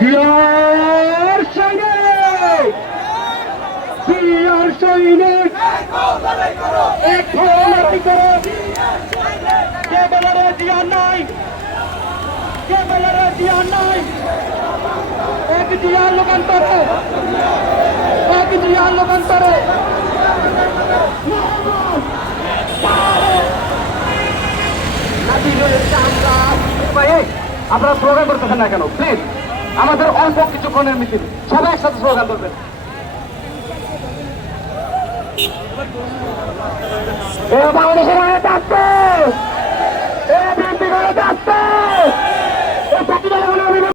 জিয়ার সৈনিক, জিয়ার সৈনিক, এখন লড়াই করো। কে বলে রে জিয়া নাই, কে বলে রে জিয়া নাই, এক জিয়া লোকান্তরে, এক জিয়া লোকান্তরে। আপনারা স্লোগান করতেছেন না কেন? প্লিজ, আমাদের অল্প কিছুক্ষণের মিছিল, সবাই একসাথে স্লোগান করবেন। বাংলাদেশের যাচ্ছে, বিএনপি করে যাচ্ছে।